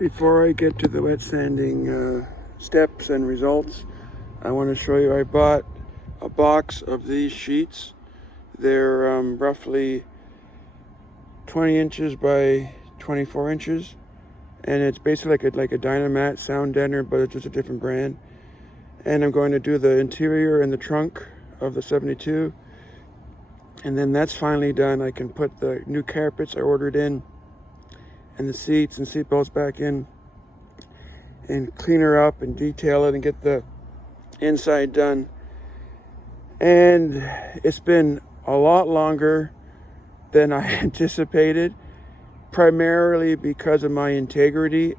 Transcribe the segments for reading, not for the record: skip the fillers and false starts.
Before I get to the wet sanding steps and results, I want to show you I bought a box of these sheets. They're roughly 20 inches by 24 inches, and it's basically like a Dynamat sound deadener, but it's just a different brand. And I'm going to do the interior and the trunk of the 72, and then that's finally done. I can put the new carpets I ordered in and the seats and seat belts back in and clean her up and detail it and get the inside done. And it's been a lot longer than I anticipated, primarily because of my integrity.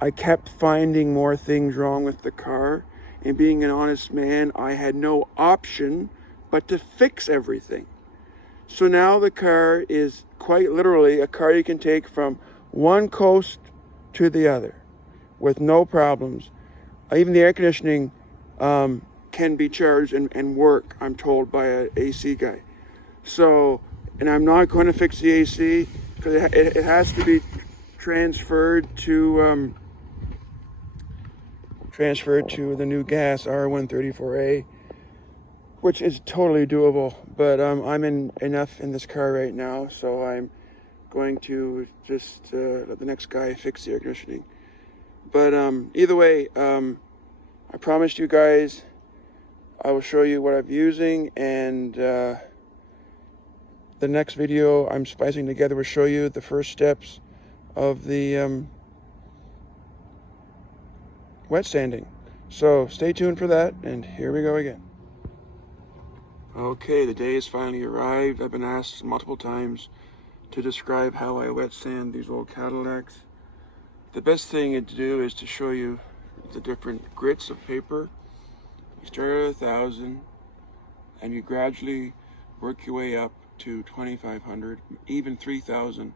I kept finding more things wrong with the car, and being an honest man, I had no option but to fix everything. So now the car is quite literally a car you can take from one coast to the other with no problems. Even the air conditioning can be charged and work, I'm told, by an AC guy. So, and I'm not going to fix the AC because it has to be transferred to the new gas R134A, which is totally doable. But I'm in enough in this car right now, so I'm going to just let the next guy fix the air conditioning. But either way, I promised you guys I will show you what I'm using, and the next video I'm splicing together will show you the first steps of the wet sanding. So stay tuned for that, and here we go again. Okay, the day has finally arrived. I've been asked multiple times to describe how I wet sand these old Cadillacs. The best thing to do is to show you the different grits of paper. You start at 1,000 and you gradually work your way up to 2,500, even 3,000.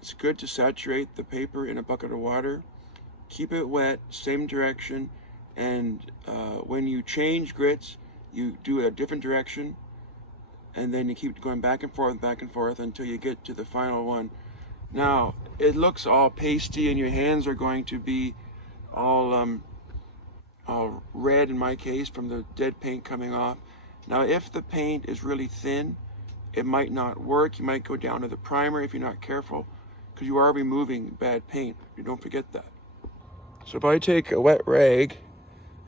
It's good to saturate the paper in a bucket of water. Keep it wet, same direction, and when you change grits, you do a different direction, and then you keep going back and forth until you get to the final one. Now, it looks all pasty and your hands are going to be all red in my case from the dead paint coming off. Now, if the paint is really thin, it might not work. You might go down to the primer if you're not careful, because you are removing bad paint. You don't forget that. So if I take a wet rag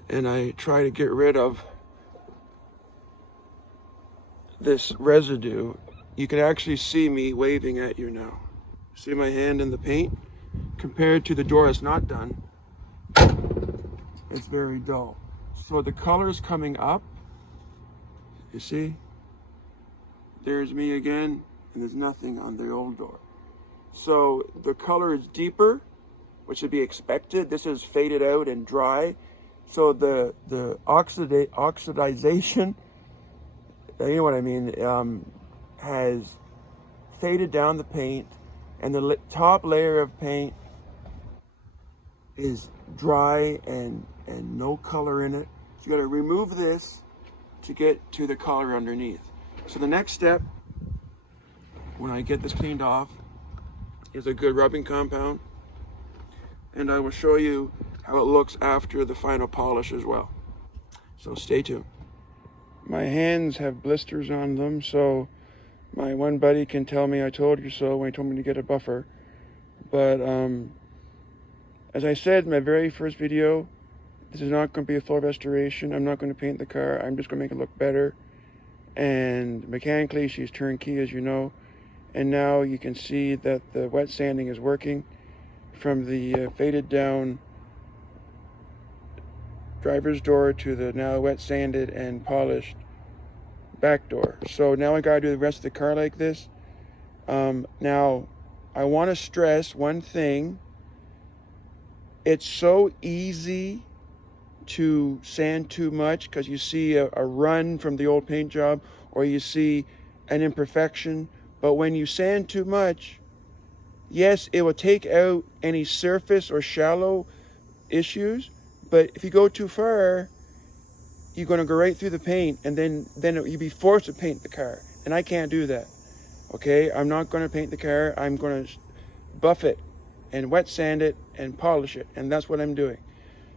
and I try to get rid of this residue, you can actually see me waving at you now. See my hand in the paint? Compared to the door that's not done, it's very dull. So the color's coming up. You see? There's me again, and there's nothing on the old door. So the color is deeper, which should be expected. This is faded out and dry. So the oxidization, you know what I mean, has faded down the paint, and the top layer of paint is dry and no color in it. So you got to remove this to get to the color underneath. So the next step, when I get this cleaned off, is a good rubbing compound, and I will show you how it looks after the final polish as well. So stay tuned. My hands have blisters on them, so my one buddy can tell me I told you so when he told me to get a buffer. But as I said in my very first video, this is not going to be a full restoration. I'm not going to paint the car. I'm just going to make it look better. And mechanically, she's turnkey, as you know. And now you can see that the wet sanding is working from the faded down driver's door to the now wet sanded and polished back door. So now I got to do the rest of the car like this. Now, I want to stress one thing. It's so easy to sand too much because you see a run from the old paint job, or you see an imperfection. But when you sand too much, yes, it will take out any surface or shallow issues, but if you go too far, you're going to go right through the paint, and then you'll be forced to paint the car, and I can't do that. Okay, I'm not going to paint the car. I'm going to buff it and wet sand it and polish it. And that's what I'm doing.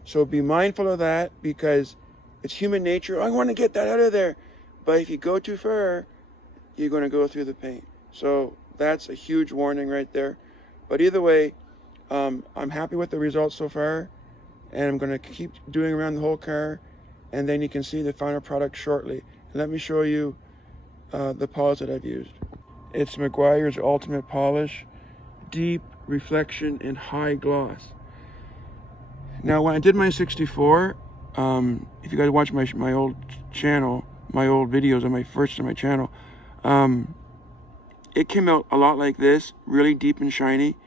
So be mindful of that, because it's human nature. I want to get that out of there. But if you go too far, you're going to go through the paint. So that's a huge warning right there. But either way, I'm happy with the results so far, and I'm going to keep doing around the whole car, and then you can see the final product shortly. And let me show you the polish that I've used. It's Meguiar's Ultimate Polish, deep reflection and high gloss. Now, when I did my 64, if you guys watch my old channel, my old videos on my channel, it came out a lot like this, really deep and shiny,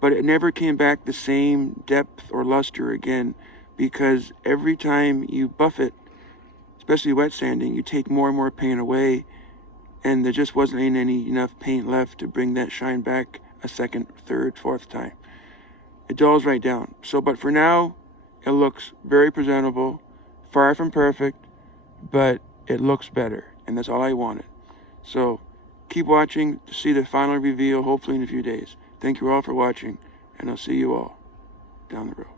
but it never came back the same depth or luster again, because every time you buff it, especially wet sanding, you take more and more paint away, and there just wasn't enough paint left to bring that shine back a second, third, fourth time. It dulls right down. So, but for now, it looks very presentable, far from perfect, but it looks better, and that's all I wanted. So keep watching to see the final reveal, hopefully in a few days. Thank you all for watching, and I'll see you all down the road.